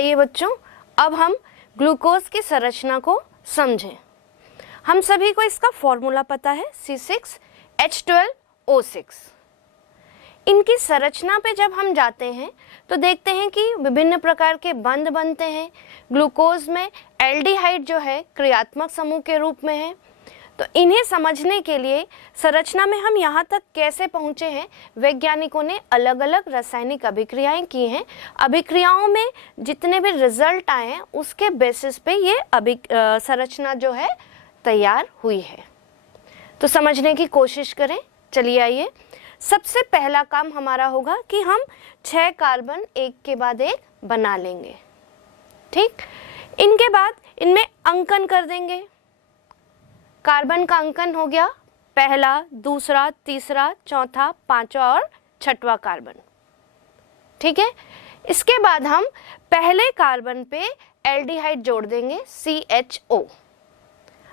आइए बच्चों, अब हम ग्लूकोज की संरचना को समझें। हम सभी को इसका फॉर्मूला पता है, C6H12O6। इनकी संरचना पे जब हम जाते हैं तो देखते हैं कि विभिन्न प्रकार के बंध बनते हैं। ग्लूकोज में एल्डिहाइड जो है क्रियात्मक समूह के रूप में है। तो इन्हें समझने के लिए संरचना में हम यहाँ तक कैसे पहुँचे हैं, वैज्ञानिकों ने अलग अलग रासायनिक अभिक्रियाएं की हैं। अभिक्रियाओं में जितने भी रिजल्ट आए हैं उसके बेसिस पे ये संरचना जो है तैयार हुई है। तो समझने की कोशिश करें। चलिए आइए, सबसे पहला काम हमारा होगा कि हम 6 कार्बन एक के बाद एक बना लेंगे। ठीक, इनके बाद इनमें अंकन कर देंगे। कार्बन का अंकन हो गया पहला, दूसरा, तीसरा, चौथा, पांचवा और छठवां कार्बन। ठीक है, इसके बाद हम पहले कार्बन पे एल्डिहाइड जोड़ देंगे CHO।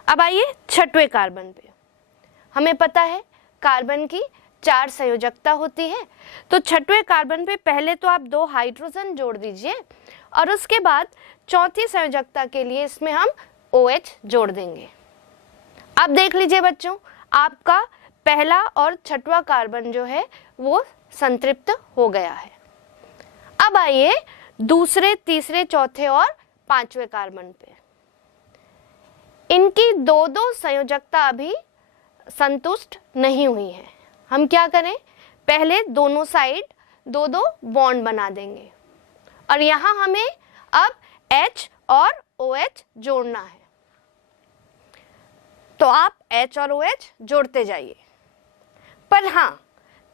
अब आइए छठवें कार्बन पे। हमें पता है कार्बन की 4 संयोजकता होती है, तो छठवें कार्बन पे पहले तो आप 2 हाइड्रोजन जोड़ दीजिए और उसके बाद चौथी संयोजकता के लिए इसमें हम OH जोड़ देंगे। अब देख लीजिए बच्चों, आपका पहला और छठवां कार्बन जो है वो संतृप्त हो गया है। अब आइए दूसरे, तीसरे, चौथे और पांचवें कार्बन पे। इनकी 2-2 संयोजकता अभी संतुष्ट नहीं हुई है। हम क्या करें, पहले दोनों साइड 2-2 बॉन्ड बना देंगे और यहाँ हमें अब H और OH जोड़ना है। तो आप H और OH जोड़ते जाइए। पर हाँ,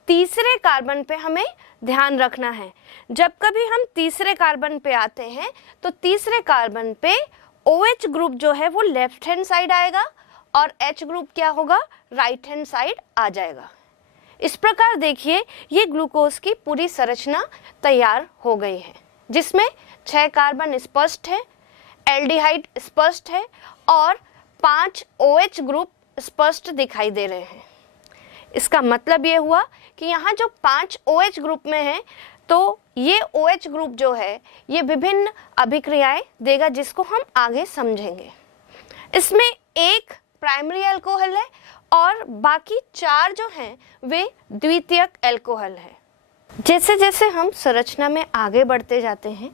तीसरे कार्बन पे हमें ध्यान रखना है। जब कभी हम तीसरे कार्बन पे आते हैं तो तीसरे कार्बन पे OH ग्रुप जो है वो लेफ्ट हैंड साइड आएगा और H ग्रुप क्या होगा, राइट हैंड साइड आ जाएगा। इस प्रकार देखिए ये ग्लूकोज की पूरी संरचना तैयार हो गई है, जिसमें 6 कार्बन स्पष्ट है, एल्डिहाइड स्पष्ट है और 5 OH ग्रुप स्पष्ट दिखाई दे रहे हैं। इसका मतलब ये हुआ कि यहाँ जो 5 OH ग्रुप में है तो ये OH ग्रुप जो है ये विभिन्न अभिक्रियाएं देगा, जिसको हम आगे समझेंगे। इसमें एक प्राइमरी अल्कोहल है और बाकी 4 जो हैं वे द्वितीयक अल्कोहल है। जैसे जैसे हम संरचना में आगे बढ़ते जाते हैं,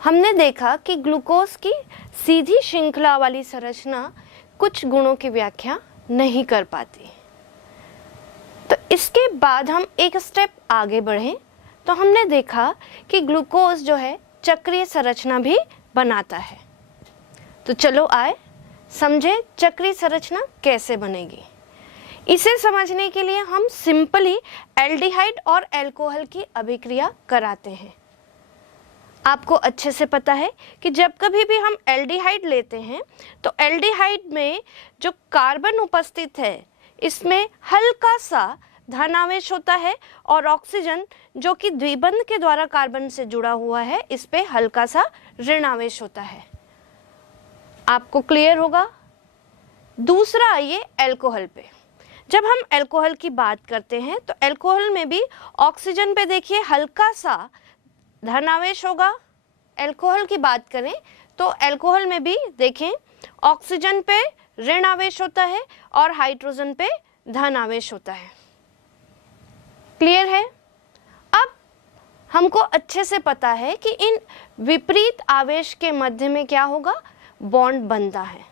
हमने देखा कि ग्लूकोज की सीधी श्रृंखला वाली संरचना कुछ गुणों की व्याख्या नहीं कर पाती। तो इसके बाद हम एक स्टेप आगे बढ़े तो हमने देखा कि ग्लूकोज जो है चक्रीय संरचना भी बनाता है। तो चलो आए समझे चक्रीय संरचना कैसे बनेगी। इसे समझने के लिए हम सिंपली एल्डिहाइड और अल्कोहल की अभिक्रिया कराते हैं। आपको अच्छे से पता है कि जब कभी भी हम एल्डिहाइड लेते हैं तो एल्डिहाइड में जो कार्बन उपस्थित है इसमें हल्का सा धनावेश होता है और ऑक्सीजन जो कि द्विबंध के द्वारा कार्बन से जुड़ा हुआ है इस पे हल्का सा ऋणावेश होता है। आपको क्लियर होगा। दूसरा आइए अल्कोहल पे। जब हम अल्कोहल की बात करते हैं तो अल्कोहल में भी ऑक्सीजन पे देखिए हल्का सा धनावेश होगा। अल्कोहल की बात करें तो अल्कोहल में भी देखें ऑक्सीजन पे ऋण आवेश होता है और हाइड्रोजन पे धन आवेश होता है। क्लियर है। अब हमको अच्छे से पता है कि इन विपरीत आवेश के मध्य में क्या होगा, बॉन्ड बनता है।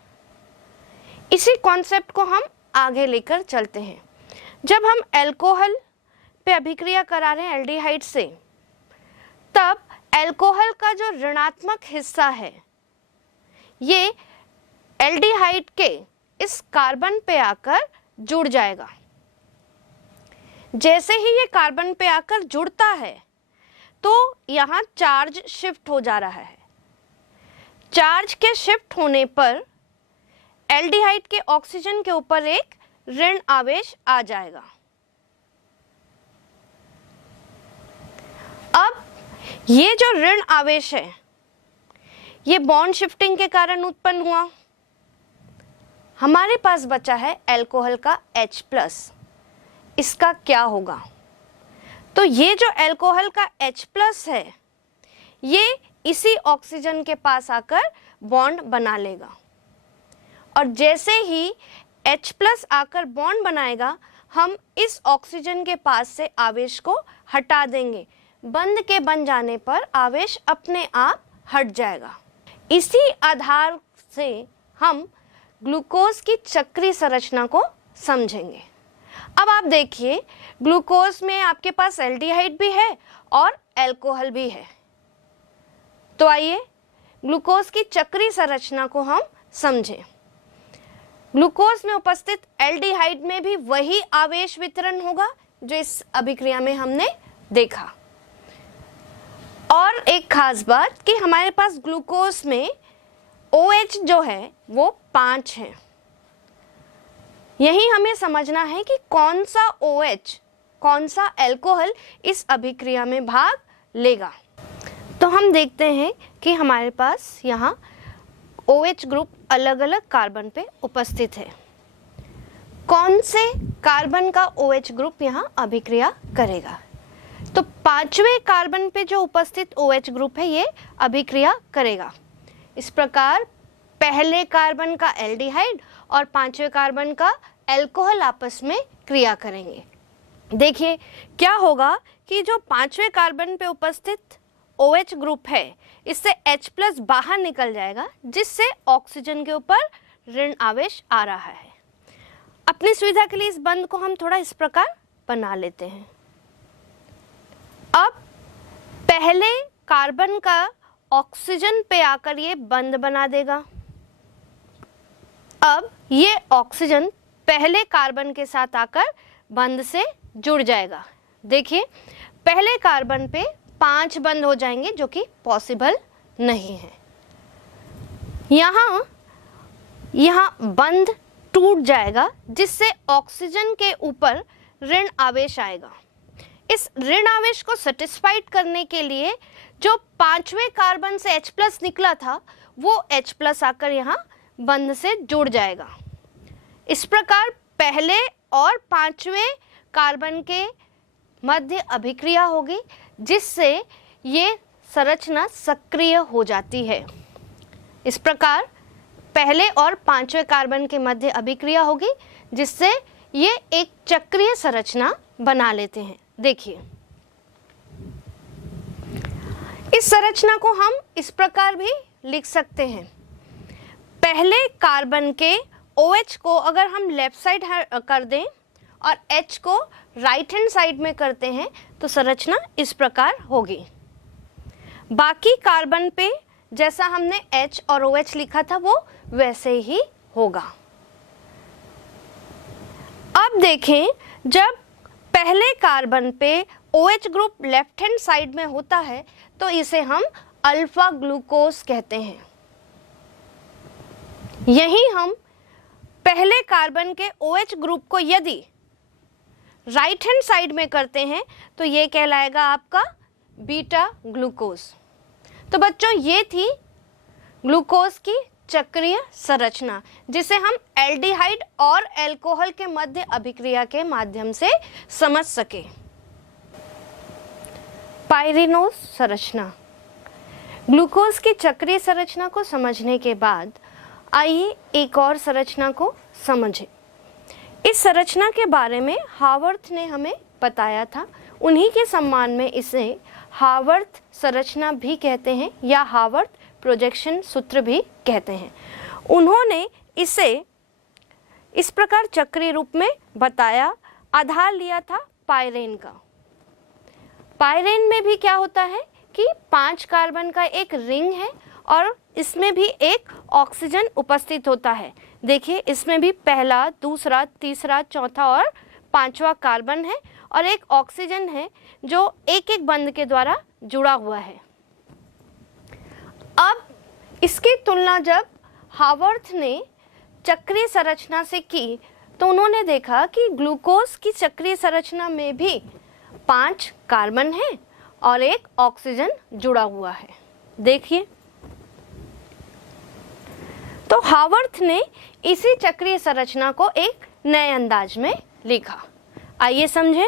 इसी कॉन्सेप्ट को हम आगे लेकर चलते हैं। जब हम अल्कोहल पे अभिक्रिया करा रहे हैं एल्डिहाइड से, तब अल्कोहल का जो ऋणात्मक हिस्सा है ये एल्डिहाइड के इस कार्बन पे आकर जुड़ जाएगा। जैसे ही ये कार्बन पे आकर जुड़ता है तो यहाँ चार्ज शिफ्ट हो जा रहा है। चार्ज के शिफ्ट होने पर एल्डिहाइड के ऑक्सीजन के ऊपर एक ऋण आवेश आ जाएगा। अब ये जो ऋण आवेश है ये बॉन्ड शिफ्टिंग के कारण उत्पन्न हुआ। हमारे पास बचा है अल्कोहल का H+। इसका क्या होगा? तो ये जो अल्कोहल का H+ है ये इसी ऑक्सीजन के पास आकर बॉन्ड बना लेगा और जैसे ही H+ आकर बॉन्ड बनाएगा हम इस ऑक्सीजन के पास से आवेश को हटा देंगे। बंध के बन जाने पर आवेश अपने आप हट जाएगा। इसी आधार से हम ग्लूकोज की चक्रीय संरचना को समझेंगे। अब आप देखिए, ग्लूकोज में आपके पास एल्डिहाइड भी है और अल्कोहल भी है। तो आइए ग्लूकोज की चक्रीय संरचना को हम समझें। ग्लूकोज में उपस्थित एल्डिहाइड में भी वही आवेश वितरण होगा जो इस अभिक्रिया में हमने देखा। और एक खास बात कि हमारे पास ग्लूकोज में OH जो है वो 5 है। यही हमें समझना है कि कौन सा OH, कौन सा अल्कोहल इस अभिक्रिया में भाग लेगा। तो हम देखते हैं कि हमारे पास यहाँ OH ग्रुप अलग अलग कार्बन पे उपस्थित है। कौन से कार्बन का OH ग्रुप यहाँ अभिक्रिया करेगा? तो 5वें कार्बन पे जो उपस्थित OH ग्रुप है ये अभिक्रिया करेगा। इस प्रकार पहले कार्बन का एल्डिहाइड और 5वें कार्बन का अल्कोहल आपस में क्रिया करेंगे। देखिए क्या होगा कि जो 5वें कार्बन पे उपस्थित OH ग्रुप है इससे H+ बाहर निकल जाएगा, जिससे ऑक्सीजन के ऊपर ऋण आवेश आ रहा है। अपनी सुविधा के लिए इस बंध को हम थोड़ा इस प्रकार बना लेते हैं। अब पहले कार्बन का ऑक्सीजन पे आकर ये बंध बना देगा। अब ये ऑक्सीजन पहले कार्बन के साथ आकर बंध से जुड़ जाएगा। देखिए पहले कार्बन पे 5 बंध हो जाएंगे जो कि पॉसिबल नहीं है। यहाँ बंध टूट जाएगा, जिससे ऑक्सीजन के ऊपर ऋण आवेश आएगा। इस ऋण आवेश को सेटिस्फाइड करने के लिए जो 5वें कार्बन से H+ निकला था वो H+ आकर यहाँ बंध से जुड़ जाएगा। इस प्रकार पहले और 5वें कार्बन के मध्य अभिक्रिया होगी, जिससे ये संरचना सक्रिय हो जाती है। इस प्रकार पहले और 5वें कार्बन के मध्य अभिक्रिया होगी, जिससे ये एक चक्रीय संरचना बना लेते हैं। देखिए इस संरचना को हम इस प्रकार भी लिख सकते हैं। पहले कार्बन के OH को अगर हम लेफ्ट साइड कर दें और H को राइट हैंड साइड में करते हैं तो संरचना इस प्रकार होगी। बाकी कार्बन पे जैसा हमने H और OH लिखा था वो वैसे ही होगा। अब देखें, जब पहले कार्बन पे OH group left hand side में होता है तो इसे हम अल्फा ग्लूकोज कहते हैं। यही हम पहले कार्बन के OH ग्रुप को यदि राइट हैंड साइड में करते हैं तो ये कहलाएगा आपका बीटा ग्लूकोज। तो बच्चों ये थी ग्लूकोज की चक्रीय संरचना, जिसे हम एल्डिहाइड और अल्कोहल के मध्य अभिक्रिया के माध्यम से समझ सके। पाइरिनोज संरचना। ग्लूकोज की चक्रीय संरचना को समझने के बाद आइए एक और संरचना को समझें। इस संरचना के बारे में हावर्थ ने हमें बताया था। उन्हीं के सम्मान में इसे हावर्थ संरचना भी कहते हैं या हावर्थ प्रोजेक्शन सूत्र भी कहते हैं। उन्होंने इसे इस प्रकार चक्रीय रूप में बताया। आधार लिया था पाइरेन का। पाइरेन में भी क्या होता है कि 5 कार्बन का एक रिंग है और इसमें भी एक ऑक्सीजन उपस्थित होता है। देखिए इसमें भी पहला, दूसरा, तीसरा, चौथा और 5वां कार्बन है और एक ऑक्सीजन है जो एक एक बंध के द्वारा जुड़ा हुआ है। अब इसकी तुलना जब हावर्थ ने चक्रीय संरचना से की तो उन्होंने देखा कि ग्लूकोज की चक्रीय संरचना में भी 5 कार्बन है और एक ऑक्सीजन जुड़ा हुआ है। देखिए तो हावर्थ ने इसी चक्रीय संरचना को एक नए अंदाज में लिखा। आइए समझें।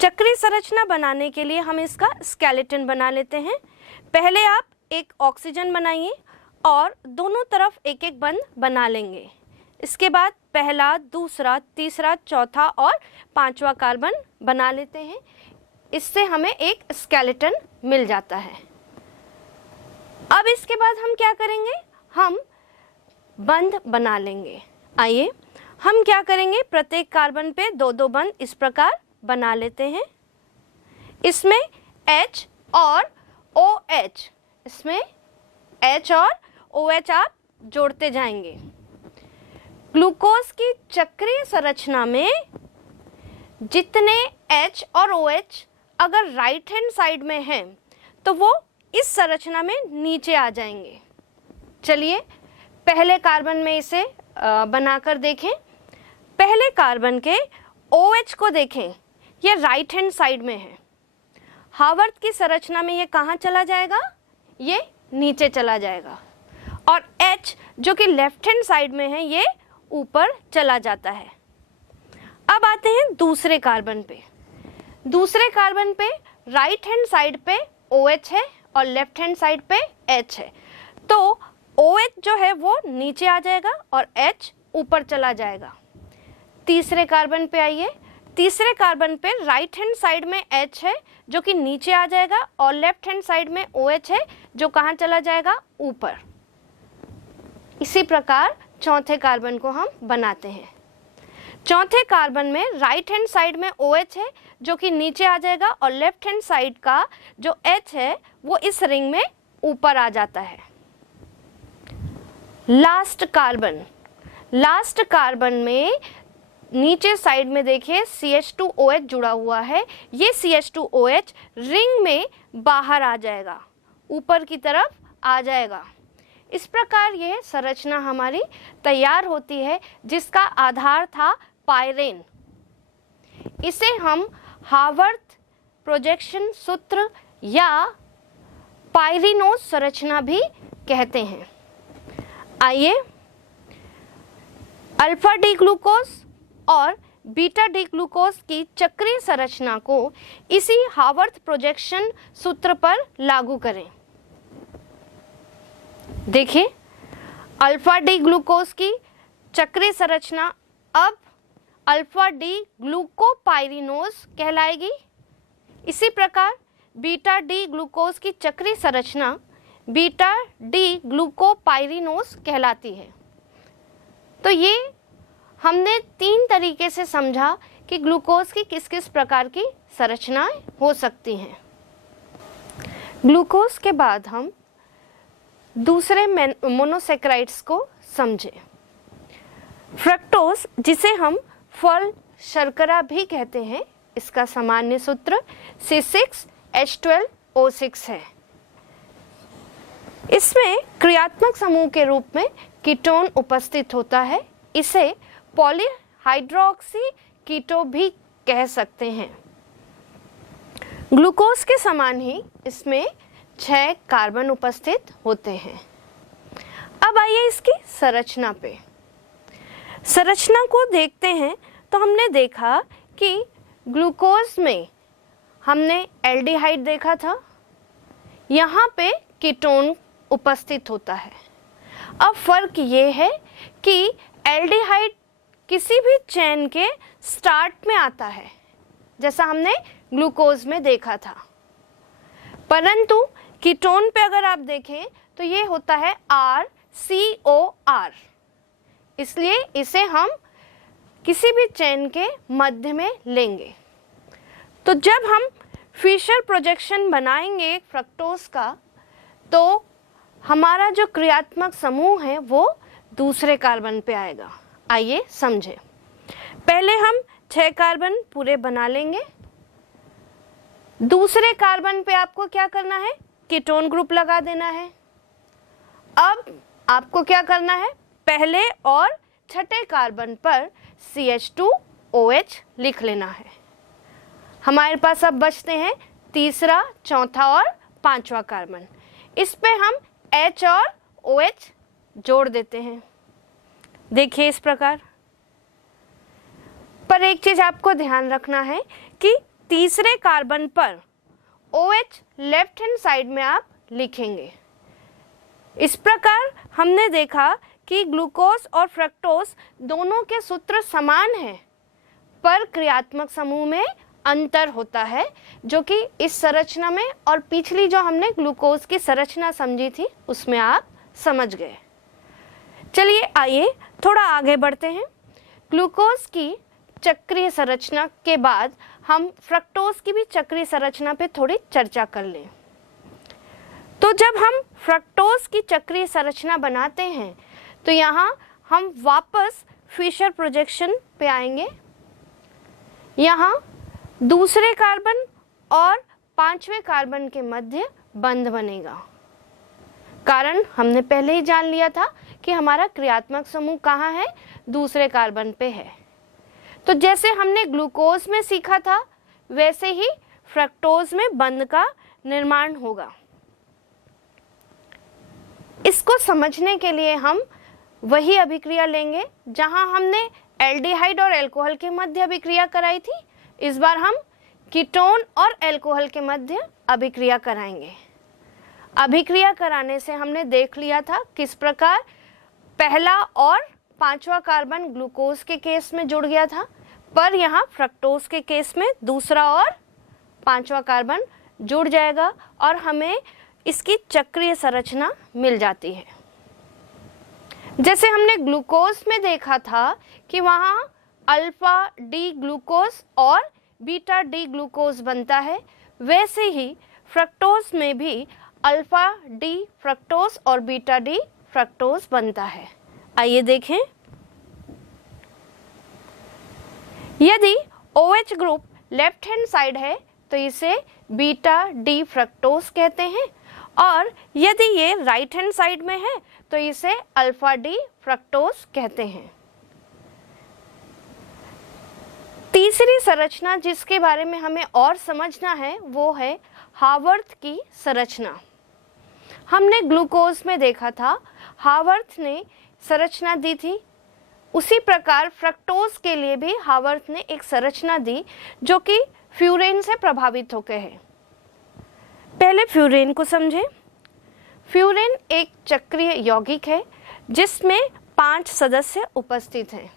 चक्रीय संरचना बनाने के लिए हम इसका स्केलेटन बना लेते हैं। पहले आप एक ऑक्सीजन बनाइए और दोनों तरफ एक एक बंध बना लेंगे। इसके बाद पहला, दूसरा, तीसरा, चौथा और पांचवा कार्बन बना लेते हैं। इससे हमें एक स्केलेटन मिल जाता है। अब इसके बाद हम क्या करेंगे, हम बंध बना लेंगे। आइए हम क्या करेंगे, प्रत्येक कार्बन पे दो दो बंध इस प्रकार बना लेते हैं। इसमें H और OH, इसमें H और OH आप जोड़ते जाएंगे। ग्लूकोज की चक्रीय संरचना में जितने H और OH अगर राइट हैंड साइड में हैं तो वो इस संरचना में नीचे आ जाएंगे। चलिए पहले कार्बन में इसे बनाकर देखें। पहले कार्बन के OH को देखें, ये राइट हैंड साइड में है। हावर्थ की संरचना में ये कहाँ चला जाएगा, ये नीचे चला जाएगा। और H जो कि लेफ्ट हैंड साइड में है, ये ऊपर चला जाता है। अब आते हैं दूसरे कार्बन पे। दूसरे कार्बन पे राइट हैंड साइड पे OH है और लेफ्ट हैंड साइड पे H है, तो OH जो है वो नीचे आ जाएगा और H ऊपर चला जाएगा। तीसरे कार्बन पे आइए। तीसरे कार्बन पे राइट हैंड साइड में H है जो कि नीचे आ जाएगा और लेफ्ट हैंड साइड में OH है जो कहाँ चला जाएगा, ऊपर। इसी प्रकार चौथे कार्बन को हम बनाते हैं। चौथे कार्बन में राइट हैंड साइड में OH है जो कि नीचे आ जाएगा और लेफ्ट हैंड साइड का जो H है वो इस रिंग में ऊपर आ जाता है। लास्ट कार्बन में नीचे साइड में देखिए CH2OH जुड़ा हुआ है। ये CH2OH रिंग में बाहर आ जाएगा, ऊपर की तरफ आ जाएगा। इस प्रकार यह संरचना हमारी तैयार होती है जिसका आधार था पायरेन। इसे हम हावर्थ प्रोजेक्शन सूत्र या पायरिनोज संरचना भी कहते हैं। आइए अल्फा डी ग्लूकोज और बीटा डी ग्लूकोज की चक्रीय संरचना को इसी हावर्थ प्रोजेक्शन सूत्र पर लागू करें। देखिए अल्फा डी ग्लूकोज की चक्रीय संरचना अब अल्फा डी ग्लूकोपाइरिनोज कहलाएगी। इसी प्रकार बीटा डी ग्लूकोज की चक्रीय संरचना बीटा डी ग्लूकोपाइरिनोज कहलाती है। तो ये हमने तीन तरीके से समझा कि ग्लूकोज की किस किस प्रकार की संरचनाएं हो सकती हैं। ग्लूकोज के बाद हम दूसरे मोनोसेक्राइड्स को समझें। फ्रक्टोज, जिसे हम फल शर्करा भी कहते हैं, इसका सामान्य सूत्र C6H12O6 है। इसमें क्रियात्मक समूह के रूप में कीटोन उपस्थित होता है। इसे पॉलीहाइड्रोक्सी कीटो भी कह सकते हैं। ग्लूकोज के समान ही इसमें 6 कार्बन उपस्थित होते हैं। अब आइए इसकी संरचना पे। संरचना को देखते हैं तो हमने देखा कि ग्लूकोज में हमने एल्डिहाइड देखा था, यहाँ पे कीटोन उपस्थित होता है। अब फर्क ये है कि एल्डिहाइड किसी भी चेन के स्टार्ट में आता है, जैसा हमने ग्लूकोज में देखा था, परंतु कीटोन पे अगर आप देखें तो ये होता है RCOR, इसलिए इसे हम किसी भी चेन के मध्य में लेंगे। तो जब हम फिशर प्रोजेक्शन बनाएंगे फ्रक्टोज का, तो हमारा जो क्रियात्मक समूह है वो दूसरे कार्बन पे आएगा। आइए समझें। पहले हम 6 कार्बन पूरे बना लेंगे। दूसरे कार्बन पे आपको क्या करना है, कीटोन ग्रुप लगा देना है। अब आपको क्या करना है, पहले और छठे कार्बन पर CH2OH लिख लेना है। हमारे पास अब बचते हैं तीसरा, चौथा और पांचवा कार्बन। इस पे हम H और OH जोड़ देते हैं। देखिए इस प्रकार। पर एक चीज आपको ध्यान रखना है कि तीसरे कार्बन पर OH लेफ्ट हैंड साइड में आप लिखेंगे, इस प्रकार हमने देखा कि ग्लूकोज और फ्रक्टोज दोनों के सूत्र समान हैं, पर क्रियात्मक समूह में अंतर होता है, जो कि इस संरचना में और पिछली जो हमने ग्लूकोज की संरचना समझी थी उसमें आप समझ गए। चलिए आइए थोड़ा आगे बढ़ते हैं। ग्लूकोज की चक्रीय संरचना के बाद हम फ्रक्टोज की भी चक्रीय संरचना पे थोड़ी चर्चा कर लें। तो जब हम फ्रक्टोज की चक्रीय संरचना बनाते हैं तो यहाँ हम वापस फिशर प्रोजेक्शन पे आएंगे। यहाँ दूसरे कार्बन और पांचवें कार्बन के मध्य बंध बनेगा। कारण हमने पहले ही जान लिया था कि हमारा क्रियात्मक समूह कहाँ है, दूसरे कार्बन पे है। तो जैसे हमने ग्लूकोज में सीखा था वैसे ही फ्रक्टोज में बंध का निर्माण होगा। इसको समझने के लिए हम वही अभिक्रिया लेंगे जहां हमने एल्डिहाइड और अल्कोहल के मध्य अभिक्रिया कराई थी। इस बार हम कीटोन और अल्कोहल के मध्य अभिक्रिया कराएंगे। अभिक्रिया कराने से हमने देख लिया था किस प्रकार पहला और पांचवा कार्बन ग्लूकोज के केस में जुड़ गया था, पर यहाँ फ्रक्टोज के केस में दूसरा और पांचवा कार्बन जुड़ जाएगा और हमें इसकी चक्रीय संरचना मिल जाती है। जैसे हमने ग्लूकोज में देखा था कि वहाँ अल्फा डी ग्लूकोज और बीटा डी ग्लूकोज बनता है, वैसे ही फ्रक्टोज में भी अल्फा डी फ्रक्टोज और बीटा डी फ्रक्टोज बनता है। आइए देखें। यदि OH group left hand side है तो इसे बीटा डी फ्रक्टोज कहते हैं, और यदि ये राइट हैंड साइड में है तो इसे अल्फा डी फ्रक्टोज कहते हैं। तीसरी संरचना जिसके बारे में हमें और समझना है वो है हावर्थ की संरचना। हमने ग्लूकोज में देखा था हावर्थ ने संरचना दी थी, उसी प्रकार फ्रक्टोज के लिए भी हावर्थ ने एक संरचना दी जो कि फ्यूरेन से प्रभावित होकर है। पहले फ्यूरेन को समझें। फ्यूरेन एक चक्रीय यौगिक है जिसमें 5 सदस्य उपस्थित हैं।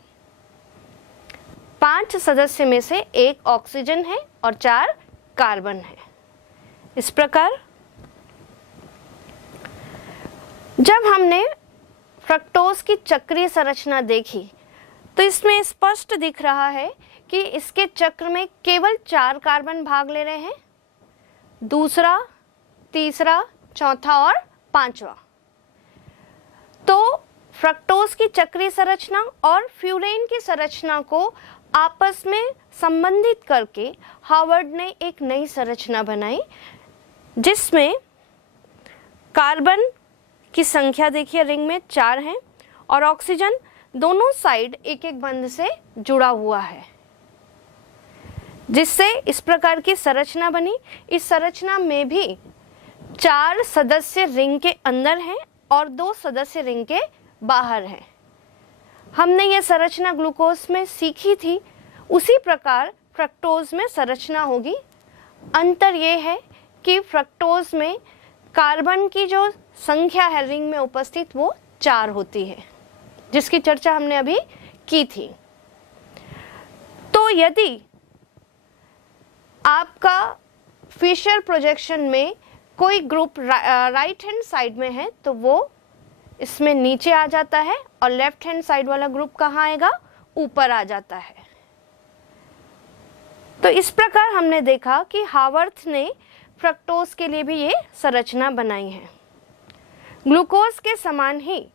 5 सदस्य में से 1 ऑक्सीजन है और 4 कार्बन है। इस प्रकार जब हमने फ्रक्टोज की चक्रीय संरचना देखी तो इसमें स्पष्ट दिख रहा है कि इसके चक्र में केवल 4 कार्बन भाग ले रहे हैं, दूसरा, तीसरा, चौथा और पांचवा। तो फ्रक्टोज की चक्रीय संरचना और फ्यूरेन की संरचना को आपस में संबंधित करके हावर्ड ने एक नई संरचना बनाई जिसमें कार्बन की संख्या देखिए रिंग में 4 है और ऑक्सीजन दोनों साइड एक एक बंध से जुड़ा हुआ है, जिससे इस प्रकार की संरचना बनी। इस संरचना में भी 4 सदस्य रिंग के अंदर हैं और 2 सदस्य रिंग के बाहर हैं। हमने ये संरचना ग्लूकोज में सीखी थी, उसी प्रकार फ्रक्टोज में संरचना होगी। अंतर ये है कि फ्रक्टोज में कार्बन की जो संख्या है रिंग में उपस्थित वो 4 होती है, जिसकी चर्चा हमने अभी की थी। तो यदि आपका फिशर प्रोजेक्शन में कोई ग्रुप राइट हैंड साइड में है तो वो इसमें नीचे आ जाता है और लेफ्ट हैंड साइड वाला ग्रुप कहाँ आएगा, ऊपर आ जाता है। तो इस प्रकार हमने देखा कि हावर्थ ने फ्रक्टोज के लिए भी ये संरचना बनाई है। ग्लूकोज के समान ही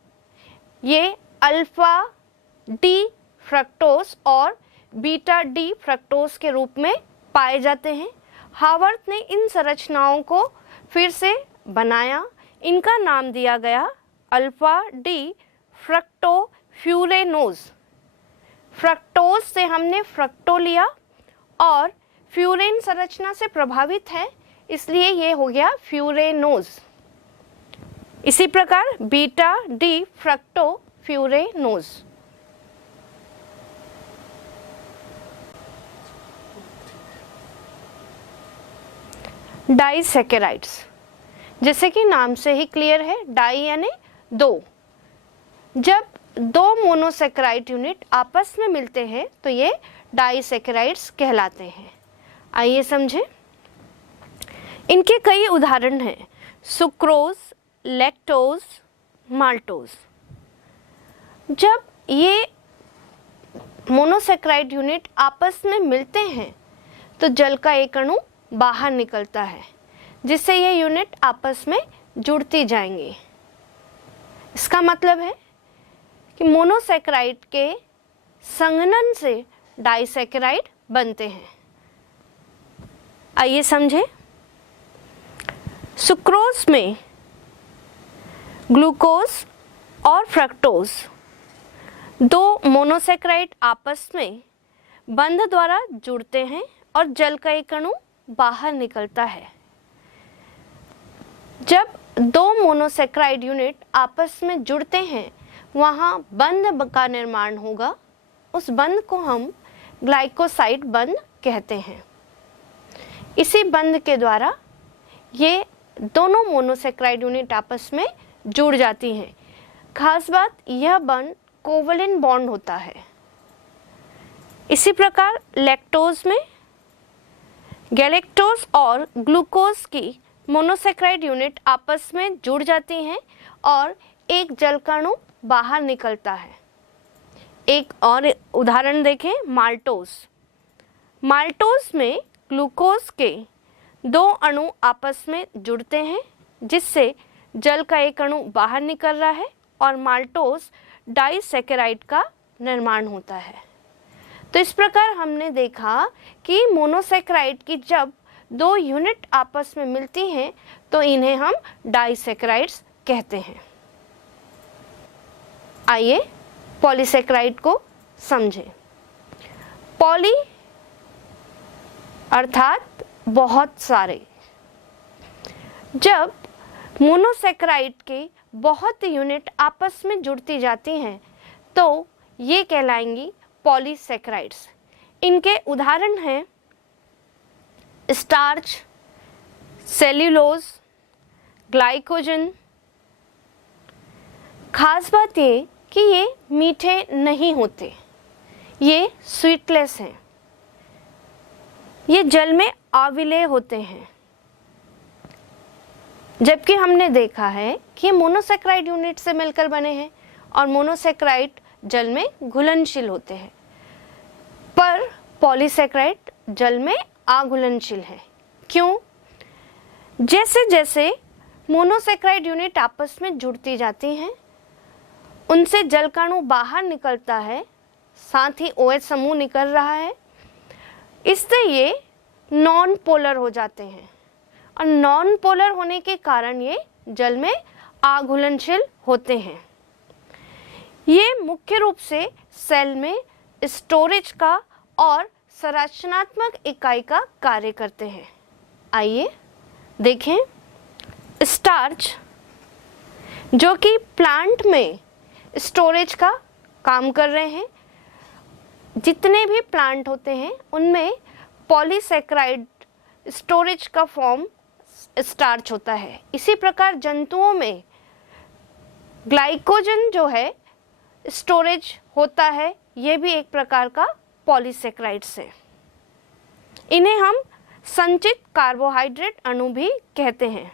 ये अल्फा डी फ्रक्टोज और बीटा डी फ्रक्टोज के रूप में पाए जाते हैं। हावर्थ ने इन संरचनाओं को फिर से बनाया, इनका नाम दिया गया अल्फा डी फ्रक्टोफ्यूरेनोज। फ्रक्टोज से हमने फ्रक्टो लिया और फ्यूरेन संरचना से प्रभावित है, इसलिए ये हो गया फ्यूरेनोज। इसी प्रकार बीटा डी फ्रक्टोफ्यूरेनोज। डाइसैकेराइड्स, जैसे कि नाम से ही क्लियर है, डाई यानी दो। जब दो मोनोसेकेराइड यूनिट आपस में मिलते हैं तो ये डाइसेकेराइड्स कहलाते हैं। आइए समझें। इनके कई उदाहरण हैं, सुक्रोज, लैक्टोज, माल्टोज। जब ये मोनोसेकेराइड यूनिट आपस में मिलते हैं तो जल का एक अणु बाहर निकलता है, जिससे ये यूनिट आपस में जुड़ती जाएंगी। इसका मतलब है कि मोनोसेकेराइड के संघनन से डाइसेकेराइड बनते हैं। आइए समझें। सुक्रोज में ग्लूकोज और फ्रक्टोज दो मोनोसेकेराइड आपस में बंध द्वारा जुड़ते हैं और जल का एक अणु बाहर निकलता है। जब दो मोनोसेकेराइड यूनिट आपस में जुड़ते हैं वहाँ बंध का निर्माण होगा। उस बंध को हम ग्लाइकोसाइड बंध कहते हैं। इसी बंध के द्वारा ये दोनों मोनोसेकेराइड यूनिट आपस में जुड़ जाती हैं। खास बात, यह बंध कोवलेंट बॉन्ड होता है। इसी प्रकार लैक्टोज में गैलेक्टोज और ग्लूकोज की मोनोसेकेराइड यूनिट आपस में जुड़ जाती हैं और एक जलकणु बाहर निकलता है। एक और उदाहरण देखें, माल्टोज। माल्टोज में ग्लूकोज के दो अणु आपस में जुड़ते हैं, जिससे जल का एक अणु बाहर निकल रहा है और माल्टोज डाइसेकेराइड का निर्माण होता है। तो इस प्रकार हमने देखा कि मोनोसेकेराइड की जब दो यूनिट आपस में मिलती हैं तो इन्हें हम डाइसेकेराइड्स कहते हैं। आइए पॉलीसेकेराइड को समझें। पॉली अर्थात बहुत सारे। जब मोनोसेकेराइड के बहुत यूनिट आपस में जुड़ती जाती हैं तो ये कहलाएंगी पॉलीसेकेराइड्स। इनके उदाहरण हैं स्टार्च, सेल्यूलोज, ग्लाइकोजन। खास बात ये कि ये मीठे नहीं होते, ये स्वीटलेस हैं। ये जल में अविलेय होते हैं, जबकि हमने देखा है कि ये मोनोसेकेराइड यूनिट से मिलकर बने हैं और मोनोसेकेराइड जल में घुलनशील होते हैं, पर पॉलीसेकेराइड जल में अघुलनशील है। क्यों? जैसे जैसे मोनोसेकेराइड यूनिट आपस में जुड़ती जाती हैं उनसे जलकणु बाहर निकलता है, साथ ही OH समूह निकल रहा है। इससे ये नॉन पोलर हो जाते हैं और नॉन पोलर होने के कारण ये जल में अघुलनशील होते हैं। ये मुख्य रूप से सेल में स्टोरेज का और संरचनात्मक इकाई का कार्य करते हैं। आइए देखें। स्टार्च जो कि प्लांट में स्टोरेज का काम कर रहे हैं। जितने भी प्लांट होते हैं उनमें पॉलीसेकेराइड स्टोरेज का फॉर्म स्टार्च होता है। इसी प्रकार जंतुओं में ग्लाइकोजन जो है स्टोरेज होता है, ये भी एक प्रकार का पॉलीसेकेराइड्स है। इन्हें हम संचित कार्बोहाइड्रेट अणु भी कहते हैं।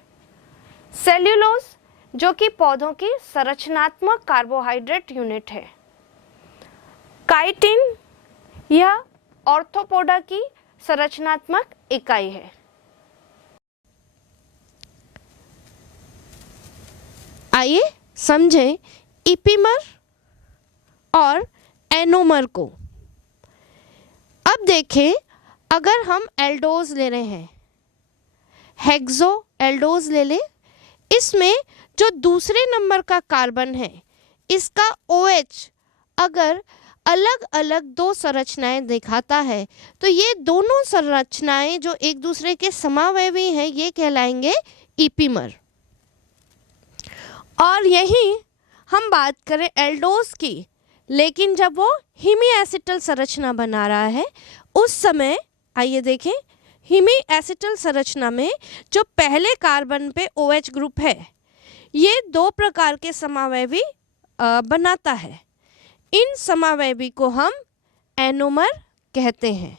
सेल्यूलोज जो कि पौधों की संरचनात्मक कार्बोहाइड्रेट यूनिट है। काइटिन यह ऑर्थोपोडा की संरचनात्मक इकाई है। आइए समझें इपीमर और एनोमर को। अब देखें, अगर हम एल्डोज ले रहे हैं, हेक्सो एल्डोज ले लें, इसमें जो दूसरे नंबर का कार्बन है इसका OH अगर अलग अलग दो संरचनाएं दिखाता है तो ये दोनों संरचनाएं जो एक दूसरे के समावयवी हैं ये कहलाएंगे इपीमर। और यही हम बात करें एल्डोज की, लेकिन जब वो हीमी एसिटल संरचना बना रहा है उस समय आइए देखें, हिमी एसिटल संरचना में जो पहले कार्बन पे OH ग्रुप है, ये 2 प्रकार के समावयवी बनाता है। इन समावयवी को हम एनोमर कहते हैं।